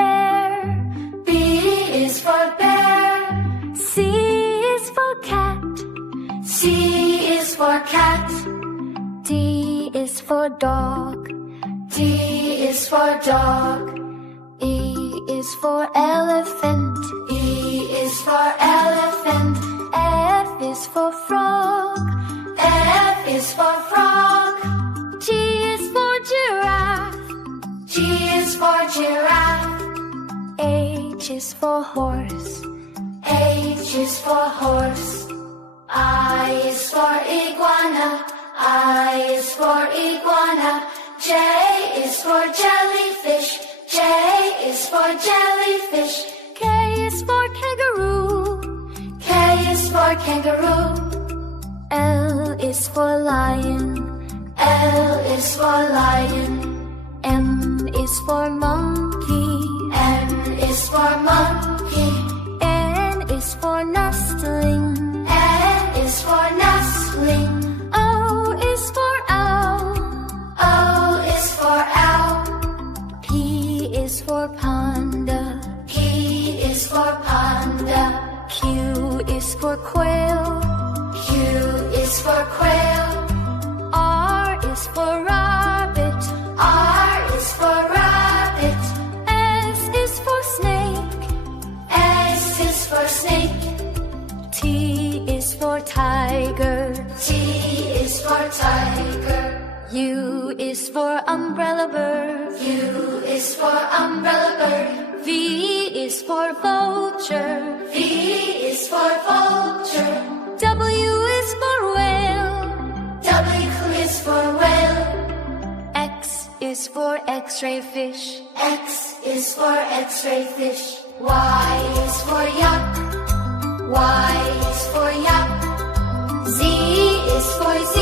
bear. B is for bear. C is for cat. C is for cat. D is for dog. D is for dog. E is for elephant. E is for elephant. F is for frog. F is for frog. G is for giraffe. G is for giraffe. H is for horse. H is for horse. I is for iguana. I is for iguana. J is for jellyfish. J is for jellyfish. K is for kangaroo. K is for kangaroo. L is for lion. L is for lion. M is for monkey. M is for monkey. N is for nestling. N is for nestling. O is for owl. O is for owl. P is for panda. P is for panda. Q is for quail. Q is for quail. R is for rabbit. R is for rabbit. S is for snake. S is for snake. T is for tiger. T is for tiger. U is for umbrella bird. U is for umbrella bird. V is for vulture. V is for vulture. W is for whale. W is for whale. X is for x-ray fish. X is for x-ray fish. Y is for yak. Y is for yak. Z is for zebra.